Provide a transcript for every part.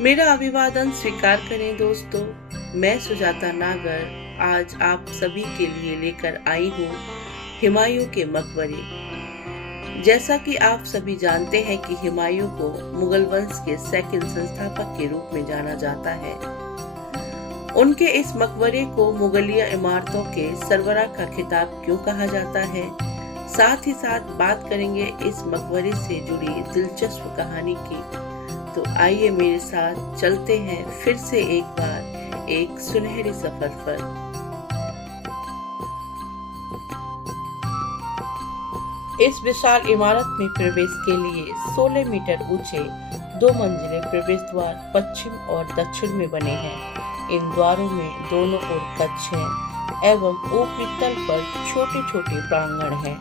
मेरा अभिवादन स्वीकार करें दोस्तों। मैं सुजाता नागर आज आप सभी के लिए लेकर आई हूँ हुमायूं के मकबरे। जैसा कि आप सभी जानते हैं कि हुमायूं को मुगल वंश के सेकंड संस्थापक के रूप में जाना जाता है। उनके इस मकबरे को मुगलिया इमारतों के सरवरा का खिताब क्यों कहा जाता है, साथ ही साथ बात करेंगे इस मकबरे से जुड़ी दिलचस्प कहानी की। तो आइए मेरे साथ चलते हैं फिर से एक बार एक सुनहरे सफर पर। इस विशाल इमारत में प्रवेश के लिए 16 मीटर ऊंचे 2 मंजिले प्रवेश द्वार पश्चिम और दक्षिण में बने हैं। इन द्वारों में दोनों ओर कक्ष हैं एवं ऊपरी तल पर छोटे छोटे प्रांगण हैं।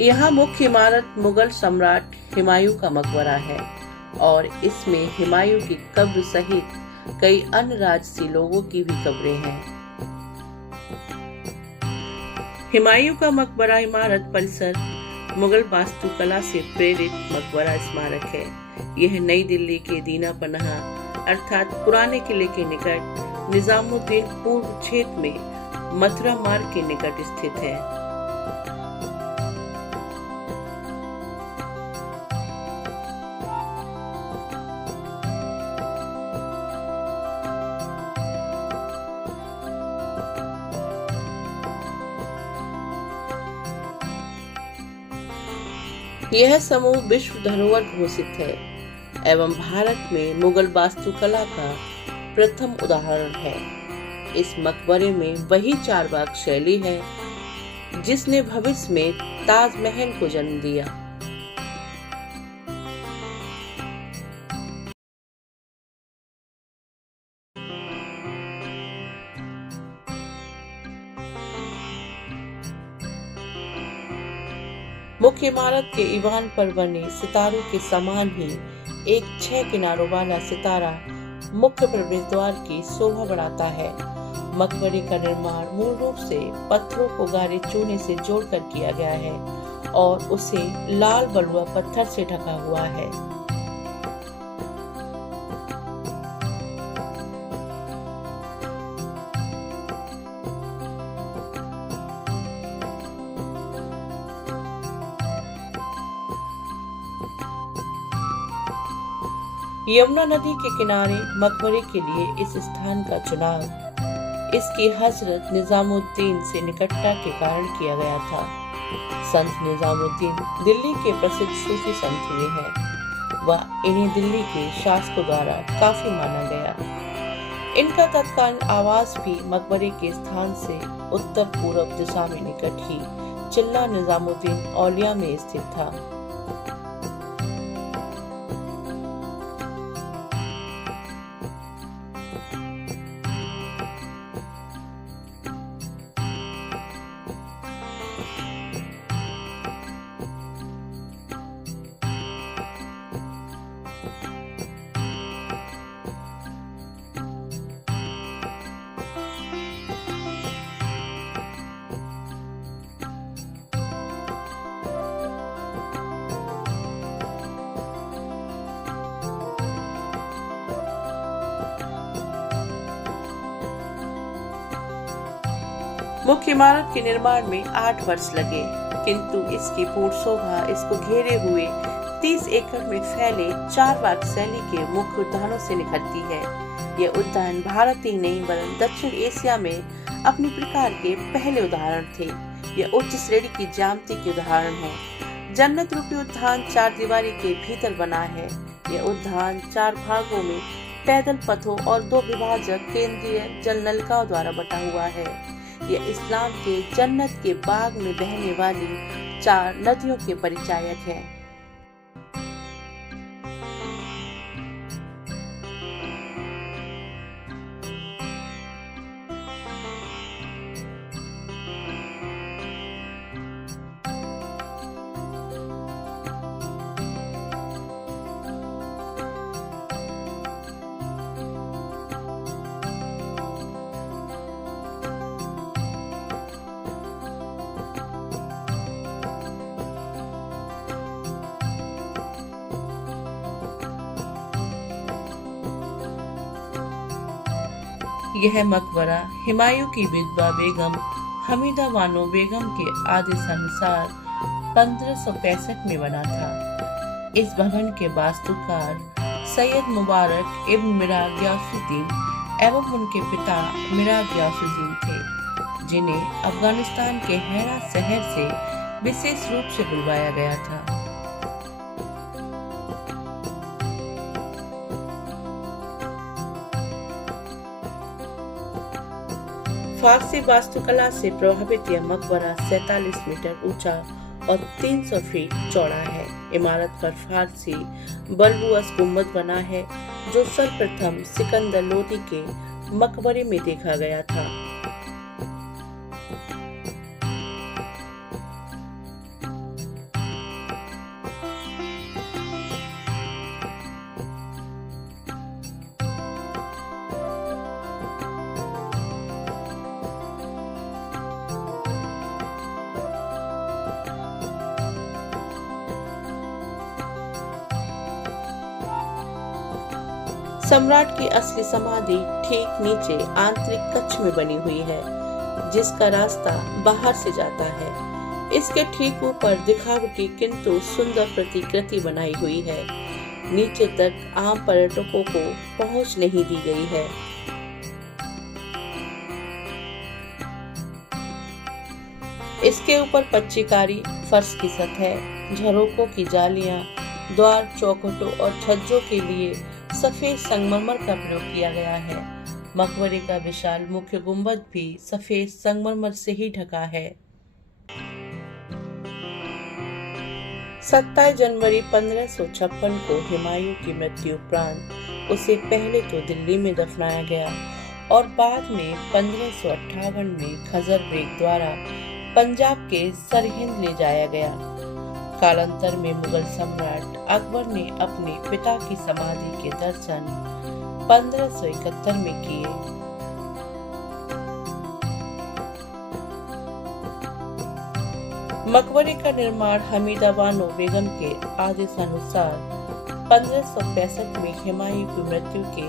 यहाँ मुख्य इमारत मुगल सम्राट हुमायूं का मकबरा है और इसमें हुमायूं की कब्र सहित कई अन्य राजसी लोगों की भी कब्रें हैं। हुमायूं का मकबरा इमारत परिसर मुगल वास्तुकला से प्रेरित मकबरा स्मारक है। यह नई दिल्ली के दीना पनाह अर्थात पुराने किले के निकट निजामुद्दीन पूर्व क्षेत्र में मथुरा मार्ग के निकट स्थित है। यह समूह विश्व धरोहर घोषित है एवं भारत में मुगल वास्तुकला का प्रथम उदाहरण है। इस मकबरे में वही चारबाग शैली है जिसने भविष्य में ताजमहल को जन्म दिया। मुख्य इमारत के ईवान पर बने सितारों के समान ही एक 6 किनारों वाला सितारा मुख्य प्रवेश द्वार की शोभा बढ़ाता है। मकबरे का निर्माण मूल रूप से पत्थरों को गारे चूने से जोड़कर किया गया है और उसे लाल बलुआ पत्थर से ढका हुआ है। यमुना नदी के किनारे मकबरे के लिए इस स्थान का चुनाव इसकी हजरत निजामुद्दीन से निकटता के कारण किया गया था। संत निजामुद्दीन दिल्ली के प्रसिद्ध सूफी संत हुए हैं व इन्हें दिल्ली के शासकों द्वारा काफी माना गया। इनका तत्कालीन आवास भी मकबरे के स्थान से उत्तर पूर्व दिशा में निकट ही चिल्ला निजामुद्दीन औलिया में स्थित था। मुख्य इमारत के निर्माण में 8 वर्ष लगे, किंतु इसकी पूर्ण शोभा इसको घेरे हुए 30 एकड़ में फैले चारबाग शैली के मुख्य उद्यानों से निखरती है। यह उद्यान भारत ही नहीं बल्कि दक्षिण एशिया में अपनी प्रकार के पहले उदाहरण थे। यह उच्च श्रेणी की ज्यामिति के उदाहरण है। जन्नत रूपी उद्यान 4 दीवारी के भीतर बना है। यह उद्यान 4 भागों में पैदल पथों और 2 विभाजक केंद्रीय जल नलिकाओं द्वारा बटा हुआ है। यह इस्लाम के जन्नत के बाग में बहने वाली 4 नदियों के परिचायक है। यह मकबरा हुमायूं की विधवा बेगम हमीदा बानो बेगम के आदेशानुसार 1565 में बना था। इस भवन के वास्तुकार सैयद मुबारक इब्न मीरा गियासुद्दीन एवं उनके पिता मीरा गियासुद्दीन थे, जिन्हें अफगानिस्तान के हेरात शहर से विशेष रूप से बुलवाया गया था। फारसी वास्तुकला से प्रभावित यह मकबरा 47 मीटर ऊंचा और 300 फीट चौड़ा है। इमारत पर फारसी बल्बुअस गुंबद बना है, जो सर्वप्रथम सिकंदर लोदी के मकबरे में देखा गया था। सम्राट की असली समाधि ठीक नीचे आंतरिक कक्ष में बनी हुई है, जिसका रास्ता बाहर से जाता है। इसके ठीक ऊपर दिखावटी किंतु सुंदर प्रतिकृति बनाई हुई है। नीचे तक आम पर्यटकों को पहुंच नहीं दी गई है। इसके ऊपर पच्चीकारी, फर्श की सतह, झरोकों की जालियां, द्वार, चौखटों और छज्जों के लिए सफेद संगमरमर का प्रयोग किया गया है। मकबरे का विशाल मुख्य गुंबद भी सफेद संगमरमर से ही ढका है। 27 जनवरी 1556 को हुमायूं की मृत्यु उपरांत उसे पहले तो दिल्ली में दफनाया गया और बाद में 1558 में खजर बेग द्वारा पंजाब के सरहिंद ले जाया गया। कालांतर में मुगल सम्राट अकबर ने अपने पिता की समाधि के दर्शन 1571 में किए। मकबरे का निर्माण हमीदा बानो बेगम के आदेशानुसार 1565 में हुमायूं की मृत्यु के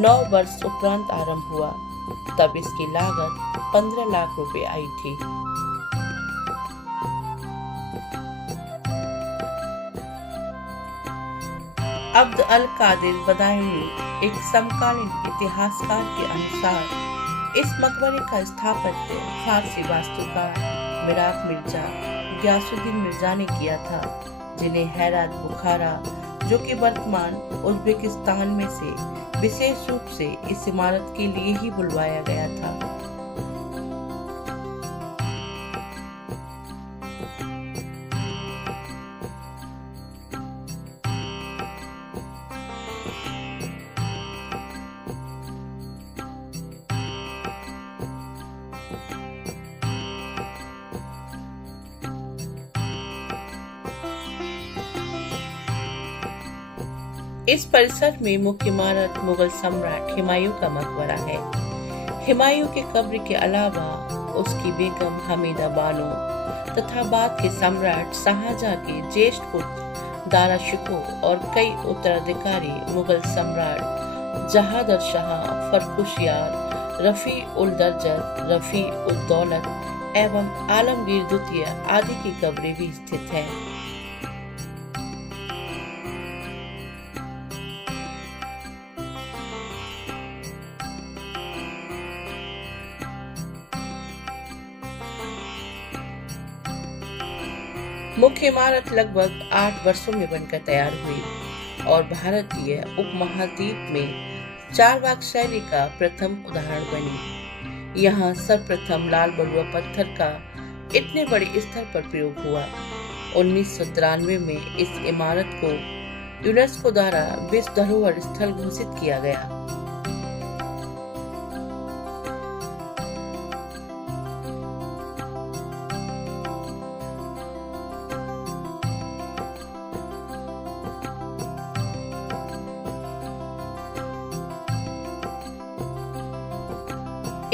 9 वर्ष उपरांत आरंभ हुआ। तब इसकी लागत 15 लाख रुपए आई थी। अब्द अल कादिर बदायूनी एक समकालीन इतिहासकार के अनुसार इस मकबरे का स्थापत्य फारसी वास्तुकार मिराक मिर्जा गियासुद्दीन मिर्जा ने किया था, जिन्हें हेरात बुखारा, जो कि वर्तमान उज्बेकिस्तान में से विशेष रूप से इस इमारत के लिए ही बुलवाया गया था। इस परिसर में मुख्य इमारत मुगल सम्राट हुमायूं का मकबरा है। हुमायूं के कब्र के अलावा उसकी बेगम हमीदा बानो तथा बाद के सम्राट शाहजहां के ज्येष्ठ पुत्र दारा शिकोह और कई उत्तराधिकारी मुगल सम्राट जहादर शाह, फर्रुखियार, रफी उल दर्जत, रफी उल दौलत एवं आलमगीर द्वितीय आदि की कब्रें भी स्थित हैं। मुख्य इमारत लगभग 8 वर्षों में बनकर तैयार हुई और भारतीय उपमहाद्वीप में चारबाग शैली का प्रथम उदाहरण बनी। यहाँ सर्वप्रथम लाल बलुआ पत्थर का इतने बड़े स्तर पर प्रयोग हुआ। 1993 में इस इमारत को यूनेस्को द्वारा विश्व धरोहर स्थल घोषित किया गया।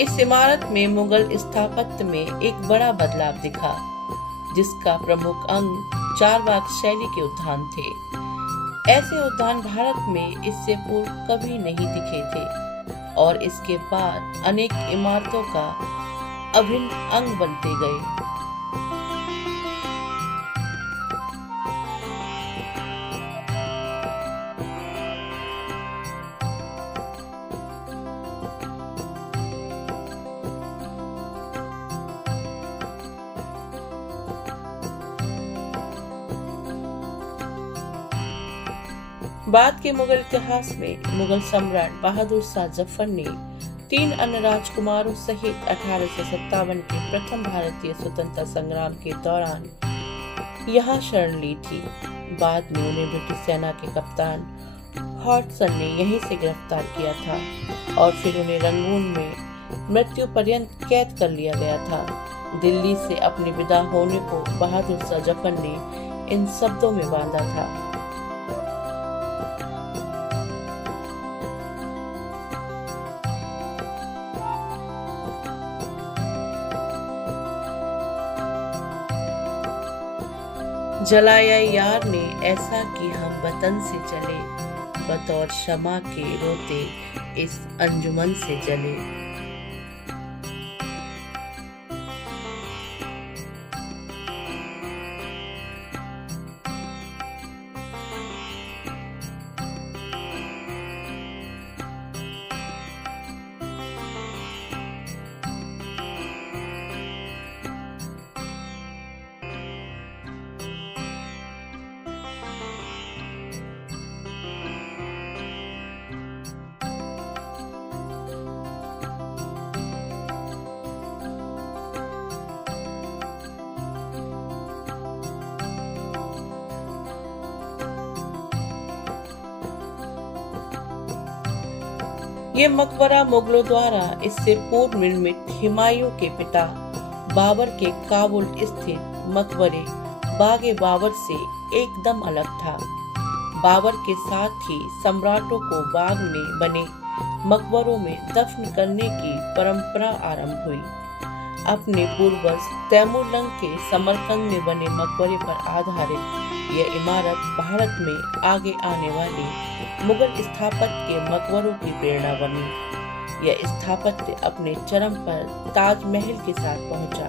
इस इमारत में मुगल स्थापत्य में एक बड़ा बदलाव दिखा, जिसका प्रमुख अंग चारबाग शैली के उद्यान थे। ऐसे उद्यान भारत में इससे पूर्व कभी नहीं दिखे थे और इसके बाद अनेक इमारतों का अभिन्न अंग बनते गए। बाद के मुगल इतिहास में मुगल सम्राट बहादुर शाह जफर ने 3 अन्य राजकुमारों सहित 1857 के प्रथम भारतीय स्वतंत्रता संग्राम के दौरान यहाँ शरण ली थी। बाद में उन्हें ब्रिटिश सेना के कप्तान हॉटसन ने यहीं से गिरफ्तार किया था और फिर उन्हें रंगून में मृत्यु पर्यंत कैद कर लिया गया था। दिल्ली से अपने विदा होने को बहादुर शाह जफर ने इन शब्दों में बांधा था। जलाया यार ने ऐसा कि हम वतन से चले, बतौर शमा के रोते इस अंजुमन से जले। ये मकबरा मुगलों द्वारा इससे पूर्व निर्मित हुमायूं के पिता बाबर के काबुल स्थित मकबरे बागे बाबर से एकदम अलग था। बाबर के साथ ही सम्राटों को बाग में बने मकबरों में दफन करने की परंपरा आरंभ हुई। अपने पूर्वज तैमूरलंग के समरकंद में बने मकबरे पर आधारित यह इमारत भारत में आगे आने वाली मुगल स्थापत्य के मकबरों की प्रेरणा बनी। यह स्थापत्य अपने चरम पर ताजमहल के साथ पहुंचा।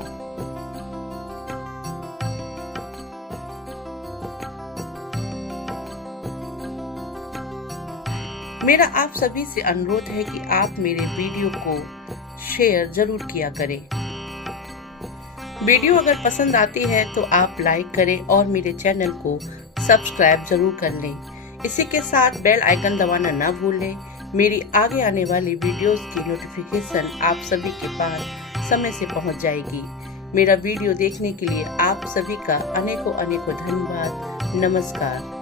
मेरा आप सभी से अनुरोध है कि आप मेरे वीडियो को शेयर जरूर किया करें। वीडियो अगर पसंद आती है तो आप लाइक करें और मेरे चैनल को सब्सक्राइब जरूर कर लें। इसी के साथ बेल आइकन दबाना ना भूलें। मेरी आगे आने वाली वीडियोस की नोटिफिकेशन आप सभी के पास समय से पहुंच जाएगी। मेरा वीडियो देखने के लिए आप सभी का अनेकों धन्यवाद। नमस्कार।